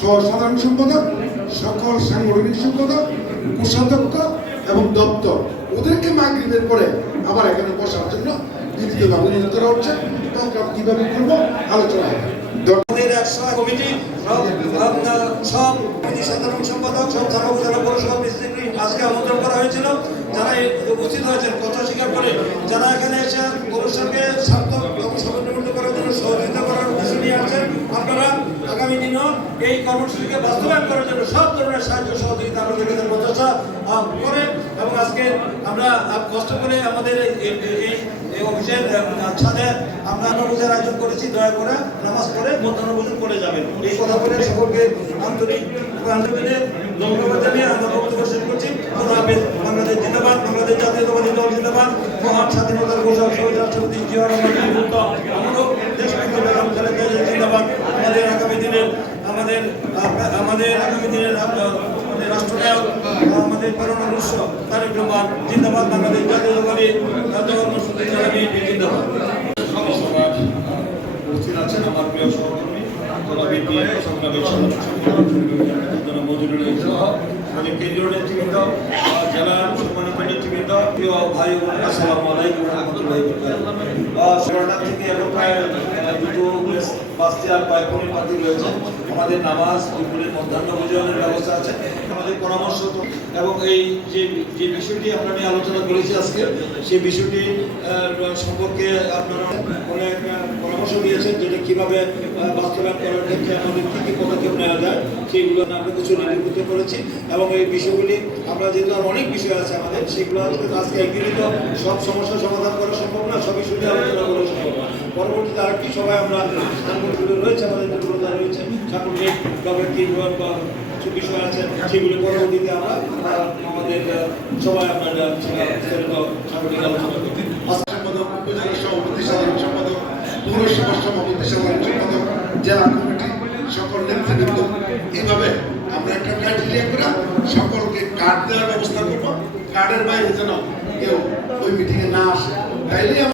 সহ সাধারণ সম্পাদক, সকল সাংগঠনিক সম্পাদক, কোষাধ্যক্ষ এবং দপ্তর। ওদেরকে মাগরিবের পরে আবার এখানে বসার জন্য দ্বিতীয় আবেদন করা হচ্ছে। প্রোগ্রাম কীভাবে করব আলোচনা হবে। সব সাধারণ সম্পাদক সব আজকে করা হয়েছিল। হয়েছেন, কথা যারা এখানে এসে করার জন্য সহযোগিতা করার নিয়ে আপনারা এই কর্মসূচিকে বাস্তবায়ন করার জন্য সব ধরনের সাহায্য সহযোগিতা আমাদের কাছে আহ, করেন এবং আজকে আমরা কষ্ট করে আমাদের এই- অফিসের ছাদে আমরা নবুজের আয়োজন করেছি দয়া করে নামাজ পড়ে মধ্যাহ্নভোজন করে যাবেন। এই কথা বলে সকলকে আন্তরিক আন্তরিক ধন্যবাদ জানিয়ে আমরা বক্তব্য শেষ করছি। হাফেজ বাংলাদেশ জিন্দাবাদ বাংলাদেশ জাতীয়তাবাদী দল জিন্দাবাদ মহান স্বাধীনতার ঘোষক শহীদ রাষ্ট্রপতি জিয়া রহমান আমরও খালেদা জিন্দাবাদ। আমাদের আগামী দিনের আমাদের আমাদের আগামী দিনের আমাদের রাষ্ট্রনায়ক আমাদের করোনা রুশ তারেক রহমান জিন্দাবাদ বাংলাদেশ জাতীয় অনুষ্ঠিত জিন্দাবাদ। সভার উপস্থিত আছেন আমার প্রিয় সহকর্মী দিয়ে সংগ্রামী মজুরি সহ আমাদের কেন্দ্রীয় নেতৃবৃন্দ সম্মানিত নেতৃবৃন্দ প্রিয় ভাই ও বোনেরা, আসসালামু আলাইকুম রহমতুল্লাহি সেবাটা থেকে এখন দুটো বেশ আর প্রায় পনেরো পাতি রয়েছে। আমাদের নামাজ, দুপুরের মধ্যাহ্ন ভোজনের ব্যবস্থা আছে, আমাদের পরামর্শ এবং এই যে যে বিষয়টি নিয়ে আলোচনা করেছি আজকে, সেই বিষয়টি সম্পর্কে আপনারা অনেক পরামর্শ দিয়েছেন যেটা কীভাবে বাস্তবায়ন করার ক্ষেত্রে আমাদের কী কী পদক্ষেপ নেওয়া যায়, সেইগুলো আমরা কিছু লিপিবদ্ধ করেছি এবং এই বিষয়গুলি আমরা যেহেতু আর অনেক বিষয় আছে আমাদের, সেগুলো আজকে একদিনই তো সব সমস্যার সমাধান করা সম্ভব না সব নিয়ে আলোচনা করা সম্ভব না। পরবর্তীতে আরেকটি সবাই আমরা রয়েছে, আমাদের রয়েছে সাংগঠনিক বা বিষয় আছে সেগুলো পরবর্তীতে আমরা আমাদের সবাই আহ, বিস্তারিত আলোচনা আমরা একটা সকলকে কার্ড দেওয়ার ব্যবস্থা করব। কার্ডের বাইরে যেন কেউ ওই মিটিংয়ে না আসে। তাইলে